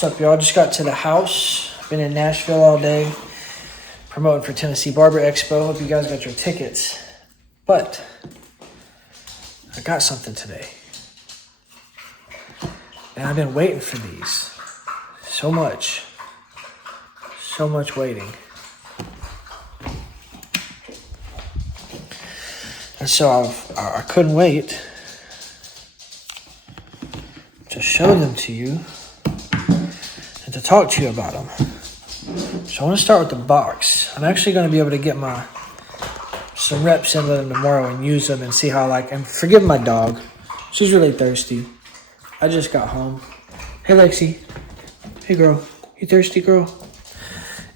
What's up, y'all? Just got to the house. Been in Nashville all day, promoting for Tennessee Barber Expo. Hope you guys got your tickets. But I got something today. And I've been waiting for these. So much waiting. And so I couldn't wait to show them to you and to talk to you about them. So I want to start with the box. I'm actually going to be able to get some reps in with them tomorrow and use them and see how I like them. Forgive my dog. She's really thirsty. I just got home. Hey, Lexi. Hey, girl. You thirsty, girl?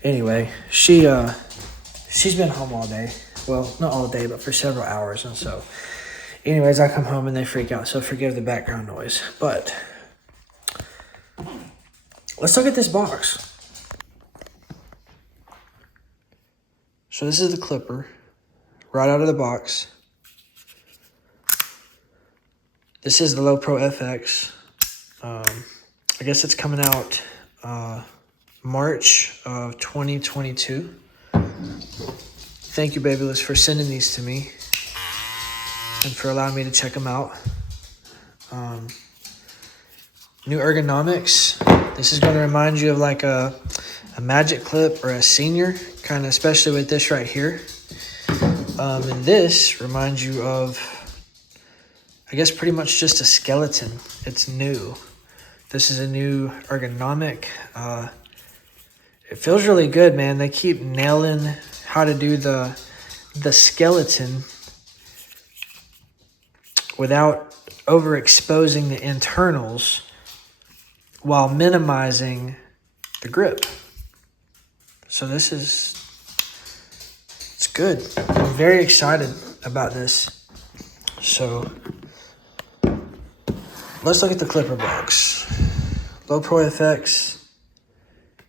Anyway, she's been home all day. Well, not all day, but for several hours. And so, anyways, I come home and they freak out. So forgive the background noise. But let's look at this box. So this is the clipper right out of the box. This is the LoProFX. I guess it's coming out March of 2022. Thank you, Babyliss, for sending these to me and for allowing me to check them out. New ergonomics. This is going to remind you of like a magic clip or a senior, kind of, especially with this right here. And this reminds you of, I guess, pretty much just a skeleton. It's new. This is a new ergonomic. It feels really good, man. They keep nailing how to do the skeleton without overexposing the internals while minimizing the grip. So this is, it's good. I'm very excited about this. So let's look at the clipper box. LoProFX.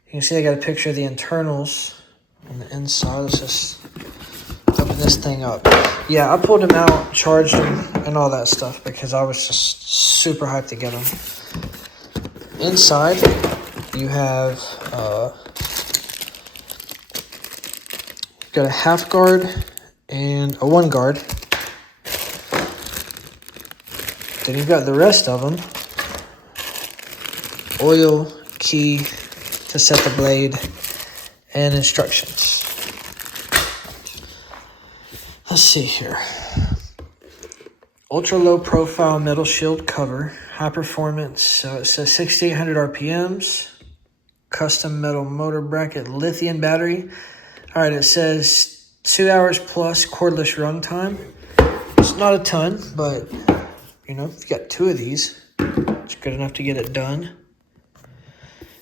You can see I got a picture of the internals on the inside. Let's just open this thing up. Yeah, I pulled them out, charged them, and all that stuff because I was just super hyped to get them. Inside, you have got a half guard and a 1 guard. Then you've got the rest of them. Oil, key to set the blade, and instructions. Let's see here. Ultra low profile metal shield cover, high performance. So it says 6,800 RPMs, custom metal motor bracket, lithium battery. All right, it says 2 hours plus cordless run time. It's not a ton, but you know, if you got 2 of these, it's good enough to get it done.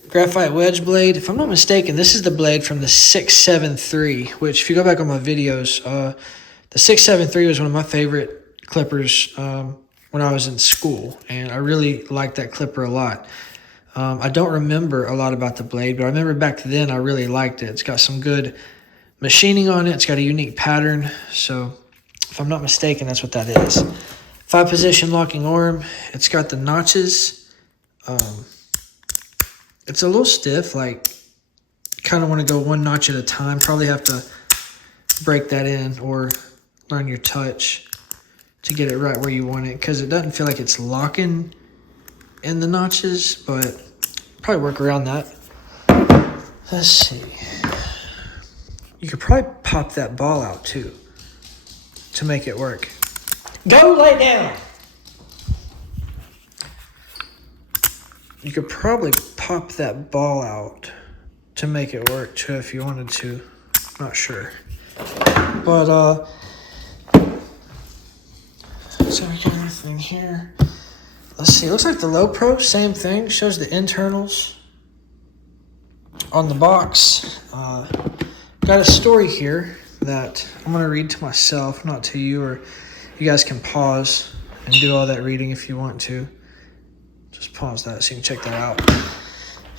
Graphite wedge blade. If I'm not mistaken, this is the blade from the 673, which if you go back on my videos, the 673 was one of my favorite clippers when I was in school, and I really liked that clipper a lot. I don't remember a lot about the blade, but I remember back then I really liked it. It's got some good machining on it. It's got a unique pattern. So if I'm not mistaken, that's what that is. 5-position locking arm. It's got the notches. It's a little stiff, like kind of want to go 1 notch at a time. Probably have to break that in or learn your touch to get it right where you want it, because it doesn't feel like it's locking in the notches, but probably work around that. Let's see. You could probably pop that ball out too to make it work. Go lay down. You could probably pop that ball out to make it work too if you wanted to. Not sure. But so we got everything here. Let's see. It looks like the LoPro, same thing. Shows the internals on the box. Got a story here that I'm going to read to myself, not to you, or you guys can pause and do all that reading if you want to. Just pause that so you can check that out.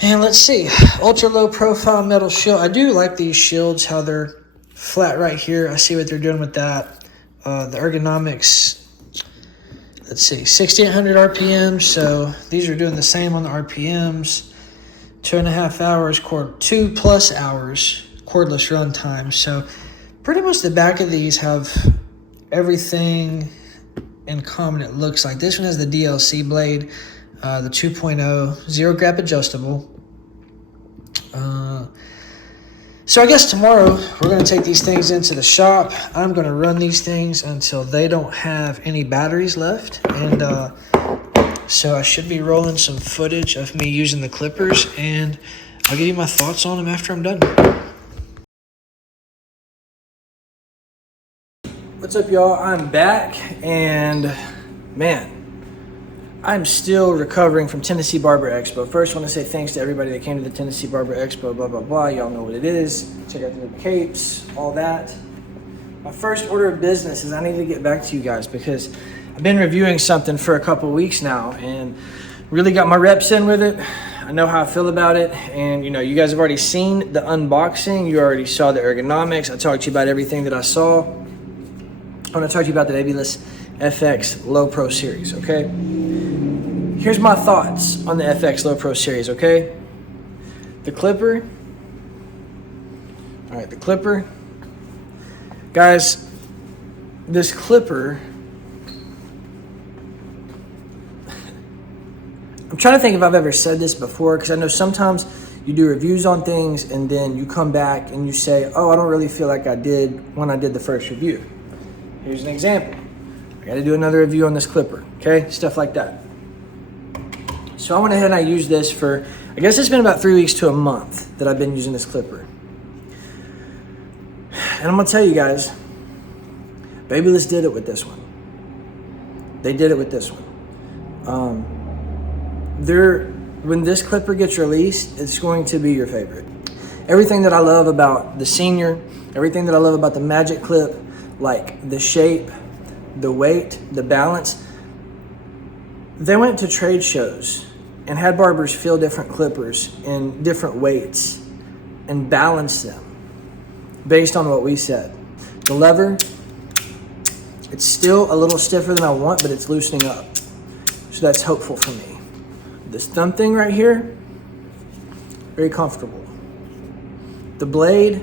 And let's see. Ultra low profile metal shield. I do like these shields, how they're flat right here. I see what they're doing with that. The ergonomics, let's see, 6,800 RPMs. So these are doing the same on the RPMs. 2.5 hours, 2+ hours cordless run time. So pretty much the back of these have everything in common. It looks like this one has the DLC blade, the 2.0, 0 grab adjustable. So I guess tomorrow we're going to take these things into the shop. I'm going to run these things until they don't have any batteries left. And so I should be rolling some footage of me using the clippers, and I'll give you my thoughts on them after I'm done. What's up, y'all? I'm back, and man, I'm still recovering from Tennessee Barber Expo. First, I want to say thanks to everybody that came to the Tennessee Barber Expo, blah, blah, blah. Y'all know what it is. Check out the new capes, all that. My first order of business is I need to get back to you guys because I've been reviewing something for a couple weeks now and really got my reps in with it. I know how I feel about it. And, you guys have already seen the unboxing. You already saw the ergonomics. I talked to you about everything that I saw. I want to talk to you about the Babyliss FX Low Pro series, okay? Here's my thoughts on the FX Low Pro series, okay? The clipper. All right, the clipper. Guys, this clipper, I'm trying to think if I've ever said this before, because I know sometimes you do reviews on things and then you come back and you say, oh, I don't really feel like I did when I did the first review. Here's an example. I got to do another review on this clipper, okay? Stuff like that. So I went ahead and I used this for, I guess it's been about 3 weeks to a month that I've been using this clipper. And I'm going to tell you guys, Babyliss did it with this one. They did it with this one. When this clipper gets released, it's going to be your favorite. Everything that I love about the Senior, everything that I love about the Magic Clip, like the shape, the weight, the balance. They went to trade shows and had barbers feel different clippers in different weights and balance them based on what we said. The lever, it's still a little stiffer than I want, but it's loosening up. So that's hopeful for me. This thumb thing right here, very comfortable. The blade,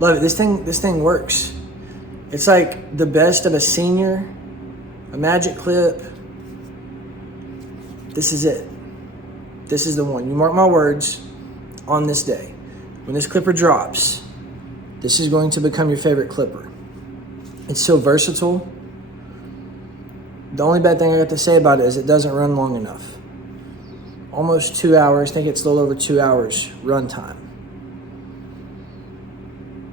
love it. This thing works. It's like the best of a Senior, a Magic Clip. This is it. This is the one. You mark my words, on this day. When this clipper drops, this is going to become your favorite clipper. It's so versatile. The only bad thing I got to say about it is it doesn't run long enough. Almost 2 hours. I think it's a little over 2 hours run time.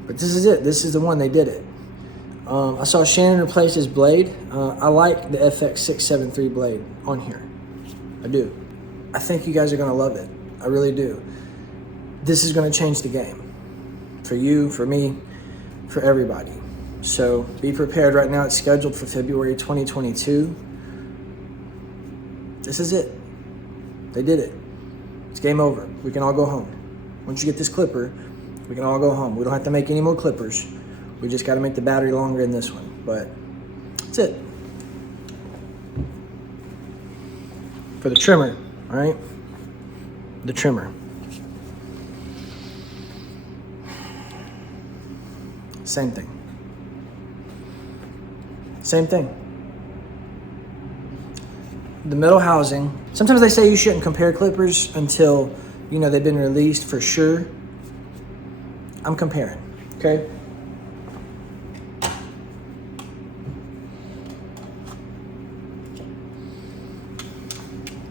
But this is it. This is the one. They did it. I saw Shannon replace his blade. I like the FX 673 blade on here. I do. I think you guys are going to love it. I really do. This is going to change the game. For you, for me, for everybody. So be prepared. Right now it's scheduled for February 2022. This is it. They did it. It's game over. We can all go home. Once you get this clipper, we can all go home. We don't have to make any more clippers. We just got to make the battery longer in this one. But that's it. For the trimmer, all right? The trimmer. Same thing. Same thing. The metal housing. Sometimes they say you shouldn't compare clippers until, they've been released for sure. I'm comparing, okay?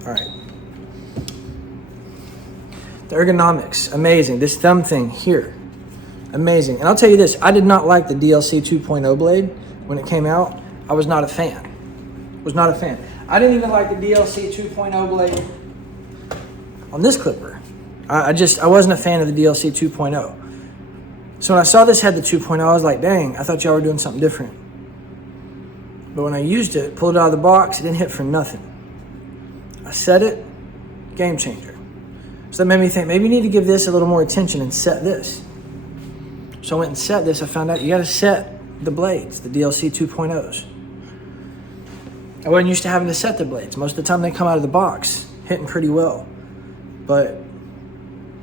All right. The ergonomics, amazing. This thumb thing here, amazing. And I'll tell you this, I did not like the DLC 2.0 blade when it came out. I was not a fan. Was not a fan. I didn't even like the DLC 2.0 blade on this clipper. I wasn't a fan of the DLC 2.0. So when I saw this had the 2.0, I was like, dang, I thought y'all were doing something different. But when I used it, pulled it out of the box, it didn't hit for nothing. I set it, game changer. So that made me think, maybe you need to give this a little more attention and set this. So I went and set this. I found out you got to set the blades, the DLC 2.0s. I wasn't used to having to set the blades. Most of the time they come out of the box, hitting pretty well. But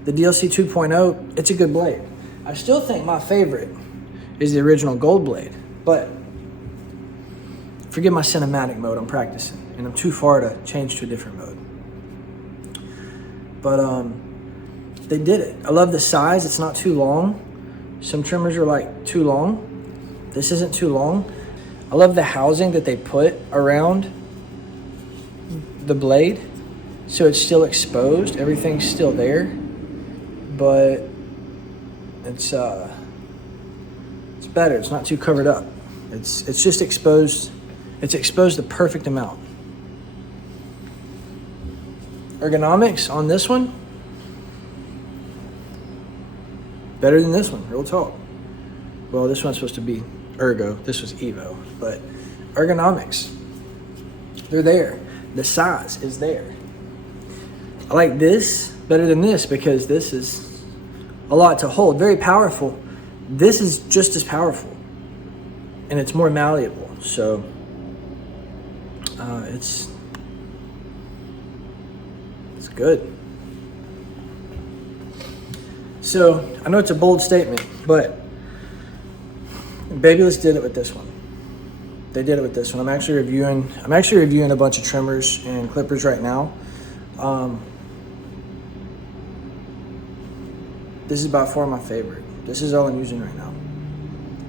The DLC 2.0, it's a good blade. I still think my favorite is the original gold blade, but forget my cinematic mode, I'm practicing, and I'm too far to change to a different mode. But they did it. I love the size, it's not too long. Some trimmers are like too long. This isn't too long. I love the housing that they put around the blade, so it's still exposed, everything's still there, but it's better, it's not too covered up. It's just exposed, it's exposed the perfect amount. Ergonomics on this one, better than this one, real talk. Well, this one's supposed to be Ergo, this was Evo, but ergonomics, they're there. The size is there. I like this better than this because this is a lot to hold, very powerful. This is just as powerful and it's more malleable. So it's good. So I know it's a bold statement, but Babyliss did it with this one. They did it with this one. I'm actually reviewing a bunch of trimmers and clippers right now. This is by far my favorite. This is all I'm using right now.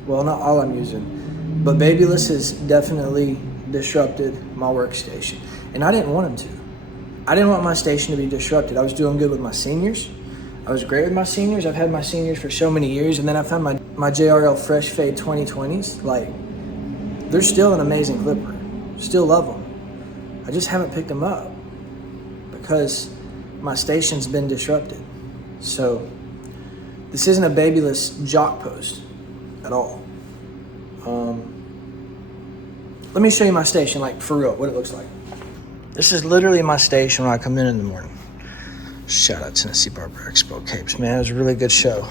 Well, not all I'm using, but Babyliss has definitely disrupted my workstation. And I didn't want him to. I didn't want my station to be disrupted. I was doing good with my seniors. I was great with my seniors. I've had my seniors for so many years, and then I found my JRL Fresh Fade 2020s. Like, they're still an amazing clipper. Still love them. I just haven't picked them up because my station's been disrupted. So this isn't a Babyliss jock post at all. Let me show you my station, like for real, what it looks like. This is literally my station when I come in the morning. Shout out Tennessee Barber Expo capes, man. It was a really good show.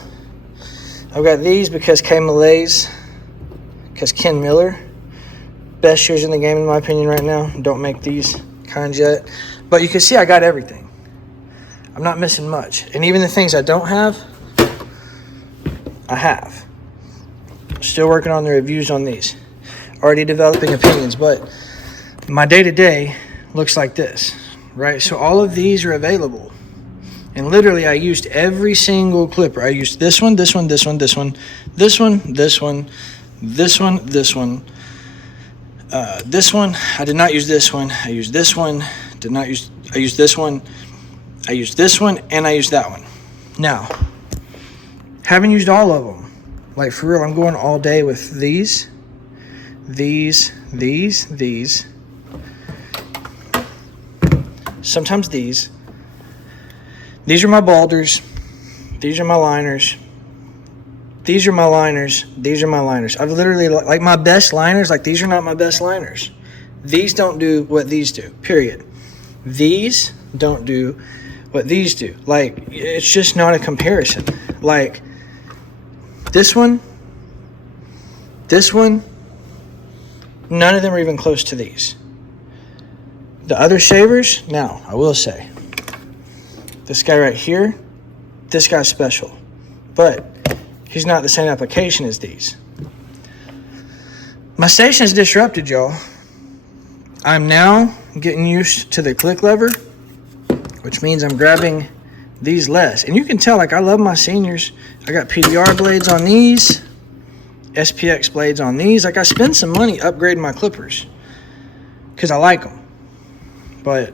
I've got these because Ken Miller, best shoes in the game in my opinion right now. Don't make these kinds yet. But you can see I got everything. I'm not missing much. And even the things I don't have, I have. Still working on the reviews on these. Already developing opinions, but my day-to-day looks like this, right? So all of these are available. And literally I used every single clipper. I used this one, this one, this one, this one, this one, this one, this one, this one, this one. I did not use this one. I used this one. I used this one. I used this one, and I used that one. Now, haven't used all of them. Like for real, I'm going all day with these. Sometimes these. These are my balders. These are my liners. These are my liners. These are my liners. I've literally, like my best liners, like these are not my best liners. These don't do what these do, period. These don't do what these do. Like, it's just not a comparison. Like, this one, none of them are even close to these. The other shavers, now, I will say, this guy right here, this guy's special. But he's not the same application as these. My station is disrupted, y'all. I'm now getting used to the click lever, which means I'm grabbing these less. And you can tell, like, I love my seniors. I got PDR blades on these, SPX blades on these. Like, I spend some money upgrading my clippers because I like them. But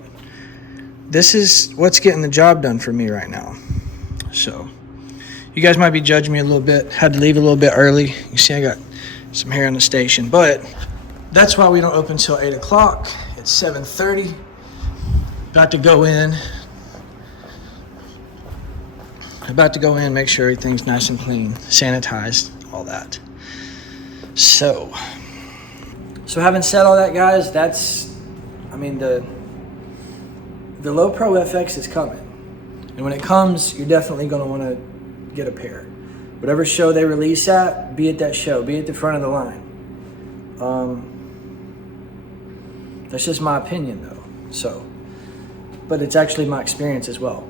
this is what's getting the job done for me right now. So you guys might be judging me a little bit. Had to leave a little bit early. You see I got some hair on the station. But that's why we don't open till 8 o'clock. It's 7:30. About to go in, make sure everything's nice and clean, sanitized, all that. So having said all that, guys, the LoProFX is coming. And when it comes, you're definitely going to want to get a pair. Whatever show they release at, be at that show, be at the front of the line. That's just my opinion, though. But it's actually my experience as well.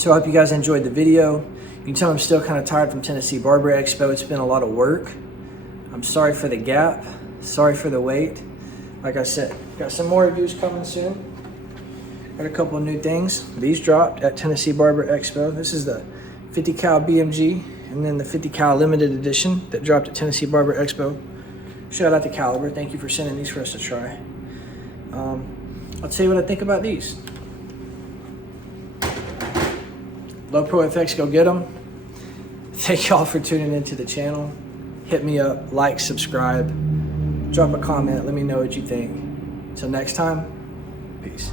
So I hope you guys enjoyed the video. You can tell I'm still kind of tired from Tennessee Barber Expo. It's been a lot of work. I'm sorry for the gap. Sorry for the wait. Like I said, got some more reviews coming soon. Got a couple of new things. These dropped at Tennessee Barber Expo. This is the 50 cal BMG and then the 50 cal limited edition that dropped at Tennessee Barber Expo. Shout out to Caliber. Thank you for sending these for us to try. I'll tell you what I think about these. LoProFX, go get them. Thank y'all for tuning into the channel. Hit me up, like, subscribe, drop a comment, let me know what you think. Until next time, peace.